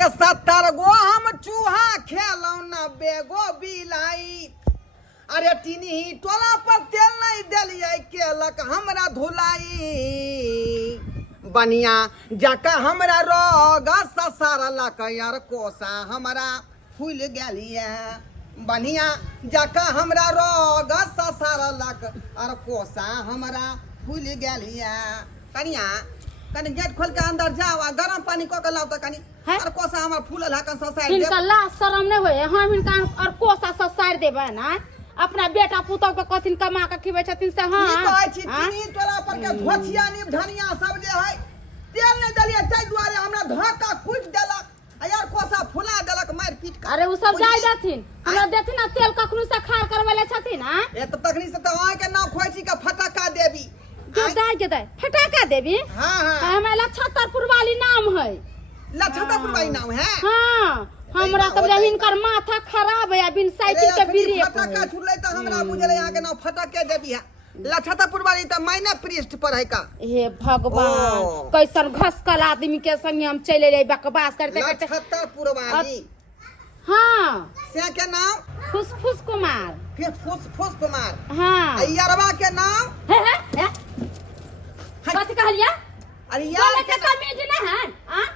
70 गो हम चूहा खेलौ 90 गो बिलाई। अरे टीनी टोला पर तेल नहीं दिलिए केलक हमरा धुलाई। बनिया जाका हमरा रोग ससारलक यार कोसा हमरा फूल गेलिए। बनिया जाका हमरा रोग ससारलक और कोसा हमरा फूल गेलिए। कनिया कनी गेट खोल के अंदर जाओ आ गरम पानी क के लाओ त कनी और कोसा हमरा फूलल हकन ससार दे। इनका ला शरम नहीं होए हम इनका और कोसा ससार देबे ना अपना बेटा पुतौ के कथिन कमा के खिबै छथिन से। हां ई कहै छी टीनी टोला पर के धोछिया नी धनिया सब जे है तेल नहीं दलिए ताई दुआरे हमरा धोका कुट देलक यार कोसा फुला देलक मार पीट के। अरे उ सब जाय देथिन हमरा देथिन ना तेल कखनु से खार करवेले छथिन। हां ए त तखनी से त आय के नाव खोइ छी के फटका देबी के दाय फटाका देबी। हां हां हमारा छतरपुर वाली नाम है। लछतापुर वाली नाम है। हां हमरा तब इनकर माथा खराब है बिन साइकिल के बिरे फटका छुड़ले त हमरा बुझले यहां के नाम फटके देबी है। लछतापुर वाली त मैंने पृष्ठ पर है का। हे भगवान कैसन घसकल आदमी के संग हम चले ले बकवास करते करते। लछतापुर वाली हां से के नाम फुसफुस कुमार। फिर फुसफुस कुमार। हां अयरवा के नाम है कथि कहलिया। अरे बोले यार के तमीज ना है। हां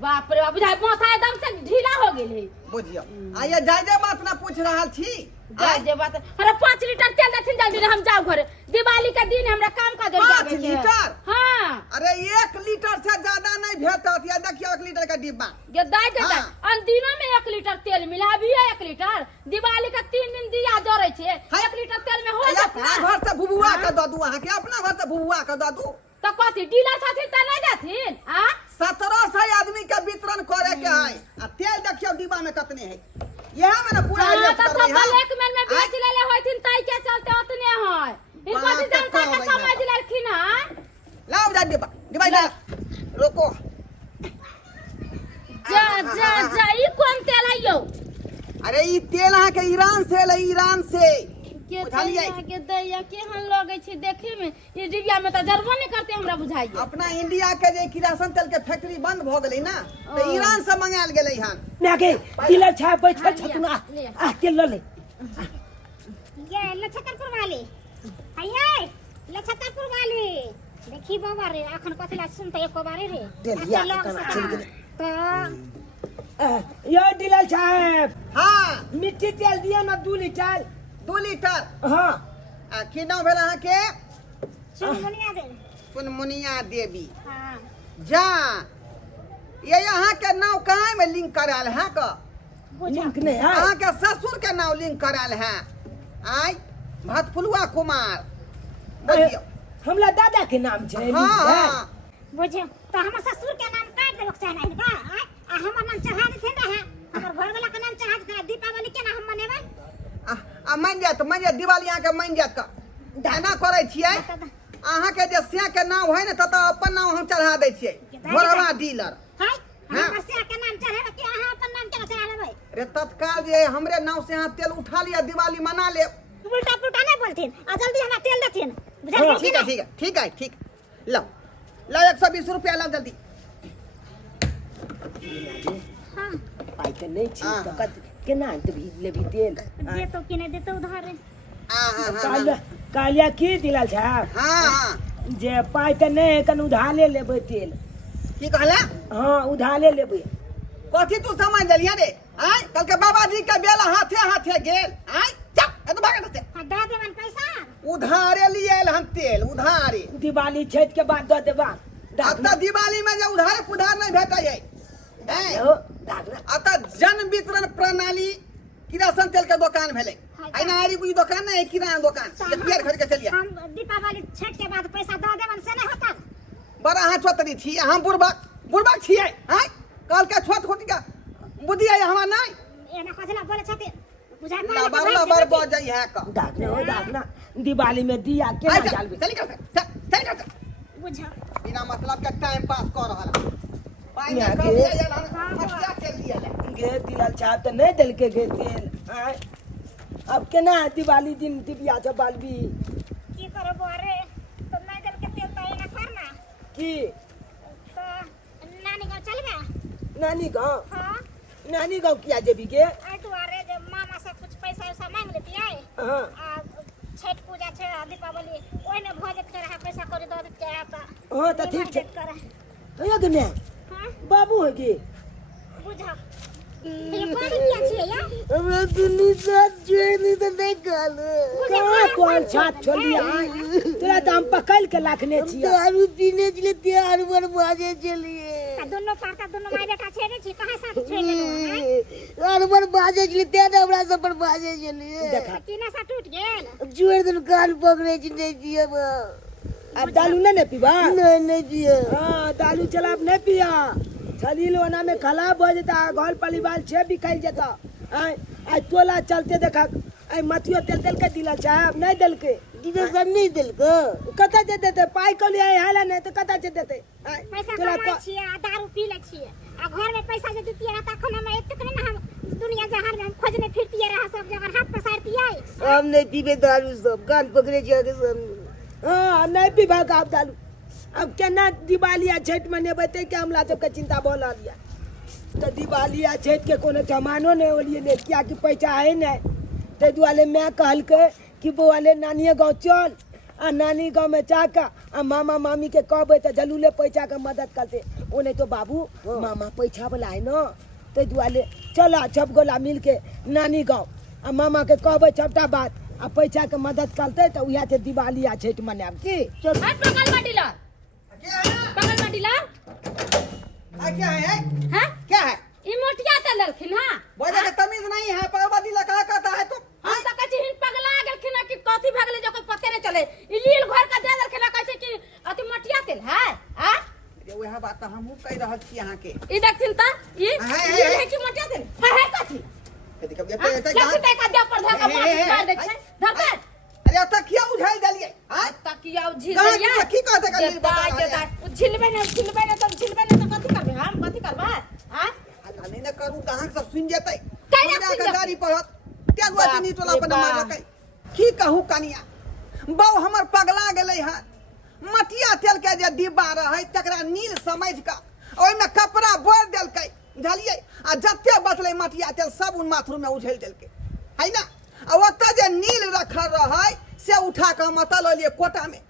बाप रे बाप बुझाय माथा एकदम से ढीला हो गेल है। बुझियो आये जायदे बात ना पूछ रहल छी। जे बात अरे 5 लीटर तेल देथिन जल्दी हम जाओ घरे दिवाली के दिन हमरा काम का जरूरत है। 5 लीटर। हां अरे 1 लीटर से ज्यादा नहीं भेटत। या देखियो 1 लीटर का डिब्बा ये दाई के दाई अन दिनों में 1 लीटर तेल मिला भी है। 1 लीटर दिवाली का 3 दिन दिया जरे छे 1 लीटर तेल में हो जाता। अपना घर से भुबुआ के द दू अहाँ के अपना घर से भुबुआ के द दू तो कथि डीलर छथिन त नहीं देथिन। आ 1700 आदमी के वितरण करे के है। आ तेल देखियो डिब्बा में कितने है यह में ना पूरा हां तो सब ब्लैक मेल में बेच लेले होथिन ताई के चलते उतने है। इनको से जनता के समझ लेलखिन। हां लाओ जा डिब्बा डिब्बा ला रोको जा जा जा ई कौन तेल है यो। अरे ई तेल अहाँ के ईरान से ले ईरान से के दैया केहन लगे छी देखे में। ये डिबिया में त जरबो नहीं करते हमरा बुझाई। अपना इंडिया के जे किरासन तेल के फैक्ट्री बंद भ गेलै ना तो ईरान से मंगाल गेलै हन। नागे दिला छा बैठल छतुना आ के ल ले ये लछतरपुर वाली हइये लछतरपुर वाली देखी बाबा रे अखन कथला सुनते एको बारे रे देलिया तो यो दिला साहब हां मिट्टी तेल दिया ना 2 लीटर 2 लीटर। हां की नाम भेल अहाँ के सुनमुनिया दे सुनमुनिया देवी। हां जा ये यहाँ के नाम कहाँ में लिंक कराल है का लिंक नहीं है। अहाँ के ससुर के नाम लिंक कराल है। आई भतफुलुआ कुमार बुझियो हमरा दादा के नाम छै। हां हां बुझियो तो हमर ससुर के नाम काट देलक चाहे नहीं का आ हमर नाम चढ़ा देथे रहे हमर घर वाला के नाम चढ़ा देथे दीपावली के ना हम मनेबै। आ मन जात दिवाली यहाँ के मन जात का एना करे छियै। अहाँ के जे से के नाम है ना त अपन नाम हम चढ़ा दै छियै घोरवा डीलर। हाय हमर से के नाम चढ़ा के अहाँ अपन नाम केना चढ़ा लेबै। रे तत्काल जे हमरे नाम से अहाँ तेल उठा लिया दिवाली मना ले। उल्टा पुल्टा नहीं बोलथिन आ जल्दी हमरा तेल देथिन बुझलिए। ठीक है ठीक है ठीक है ठीक लो लो 120 रुपया लो जल्दी। हां पाई के नहीं छी तो कत केना देबी लेबी तेल दे तो कि नहीं देते उधार रे। हां कालिया की दिला साहब हां जे पाई के नहीं कन उधारे लेबै तेल। की कहला। हां उधारे लेबै कथी तू समझ लिया रे। आय कल के बाबा जी के बेला हाथे गेल। आय चल ए तो भागत से हां दे देवन पैसा उधारे लियल हम तेल उधारे। दिवाली छठ के बाद द देबा आता दिवाली में जो उधारे पुधार नहीं भेटा है। आता जन वितरण प्रणाली किरासन तेल के दुकान भेले। आइनारी कोई दुकान नहीं किराना दुकान बियर खरीद के चलिए। हम दीपावली छठ के बाद पैसा दे देवन से नहीं होता। बड़ा हाथ छोतरी छी हम बुरबक छियै। हां कल के छोट खोटी का बुद्धि है हमरा नहीं एना कथला बोले छथि बुझा लबर बजै है का दागना दिवाली में दिया केना डालबे। चल कर बुझा बिना मतलब के टाइम पास कर रहल पाई यहाँ में के- कर दिया यार फटिया के लिए ले। गे दिलाल साहब तो नहीं दिल के गे तेल। आय अब केना दिवाली दिन दिव्या सब बालबी की करबो रे तो नहीं दल के तेल तो एना करना की तो नानी गाँव चलबे नानी गाँव हाँ नानी गाँव किया जेबी के आई दुआरे जे मामा से कुछ पैसा वैसा मांग लेती है हाँ आ छठ पूजा छे दीपावली ओइ ने भोजन करे है पैसा करे दो देते है तो हाँ तो ठीक है भैया के मैं हां बाबू है के बुझा ये कौन किया छे या हमरा दुनु साथ जोड़ी तो नहीं काले कहाँ कौन साथ छोड़ दिया तेरा तो हम पकड़ के लाखने छिया दारू पीने के लिए तैयार बर्बादे चलिए दोनों पार्टा दोनों माय बेटा छेड़े छी कहां साथ छोड़ देलो और बर्बादे चलिए तेरे हमरा से बर्बादे चलिए देखा तीना सा टूट गेल जोड़ दिन कान पकड़े छी नहीं दिए अब दालू नहीं पिबा नहीं दिए हाँ दालू चला अब नहीं पिया छली लोना में खराब हो जाता घर परिवार छे बिकाई जाता आज तोला चलते देखा आई मथियो तेल तेल के दिला चाहे अब नहीं दिल के दिने सब नहीं दिल को कता जे देते पाई को लिए हाला नहीं तो कता जे देते पैसा कमाई छिए आ दारू पी ले छिए आ घर में पैसा जे देती है तखन में एतक न हम दुनिया जहान में हम खोजने फिरती रहा सब जगह हाथ पसारती है हम नहीं पीबे दारू सब कान पकड़े छी आगे सब हाँ नहीं पीबा का अब दालू अब केना दिवाली आ छठ मनेबे ते के हमला सबके चिंता बोल लिया तो दिवाली आ छठ के कोनो जमानो नहीं होलिए ने क्या कि पैसा है नहीं ते दुआले मैं कहल के कि बोले नानी गाँव चल आ नानी गाँव में जाकर आ मामा मामी के कहबे तो जलूले पैसा के मदद करते ओ नहीं तो बाबू मामा पैसा वाला है न ते दुआले चला सब गोला मिल के नानी गाँव आ मामा के कहबे सबटा बात आ पैसा के मदद करते तो उहा से दिवाली आ छठ मनाब की चल हट बगल में डीलर बगल में डीलर क्या है हैं क्या है ई मोटिया चल लखिन हां बोले के तमीज नहीं है परवादी लगा कहता है तो हम तो कछि हिन पगला गेलखिन कि कथि भगले जो कोई पते नहीं चले ई लील घर का दे देलखिन कहै कि अति मोटिया तेल है आ ये वह बात हमहू कह रहल छी यहां के ई देखथिन त ई लील है कि मोटिया तेल है कथि कथि कब देखते का दे पर धर के मार दे छै धर अरे तकिया उझाई दलिए हां तकिया झिल कहाँ दिया की कहते कर ली बता दाई झिलबे न तो कथि करबे हम कथि करबा हां नहीं न करू कहां सब सुन जेतै कहिया सुन जेतै? गाड़ी पड़त क्या दुआ नी टोला पर मार लकै की कहू कनिया बौ हमर पगला गेलै हन मटिया तेल के जे डिब्बा रहै तकरा नील समझ का ओइ में कपड़ा बोर देलकै बुझलियै आ जत्ते बचलै मटिया तेल सब उन माथरू में उझैल देलकै है ना आ ओतऽ जे नील रखल रहै से उठा के हम अतऽ ललिए कोटा में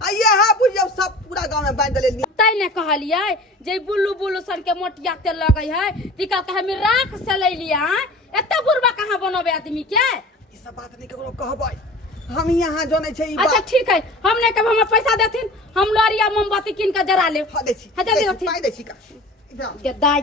आ यह बुझियौ सब पूरा गांव में बांध देले तै ने कहलियै जे बुल्लू बुल्लू सन के मोटिया तेल लगै है तिका के हम राख से ले लिया एते बुरबा कहां बनबे आदमी के ई सब बात नहीं ककरो कहबै हम यहाँ जानै छै ई अच्छा बात ठीक है हम नहीं कहब हमें पैसा देथिन हम लड़िया मोमबत्ती किन के जरा ले हाँ दै छी पाइ दै छी का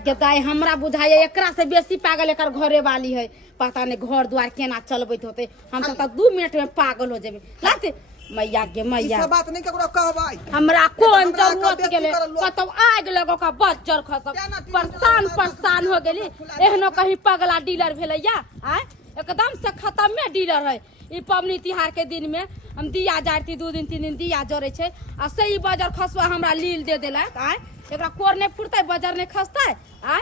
गदाई हमरा बुझाय एकरा से बेसी पागल एकर घरे वाली है पता नहीं घर द्वार केना चलबैत होते हम तो 2 मिनट में पागल हो जेबे लागते मैया के ई मैया सब बात नहीं ककरो कहबै हमरा कोन हमरा जरूरत कबे गेले करल लोग? कतौ आग लगो का बज्जर खसम क्या ना तीन परेशान हो गेली एहनो कहीं पगला डीलर भेलैया आ एकदम से खत्म में डीलर है ई पबनी तिहार के दिन में हम दिया जारती 2 दिन 3 दिन दिया जरे छै आ सही बजर खसवा हमरा लील दे देलक आ एकरा कोर ने फुरतै बजर ने खसतै आ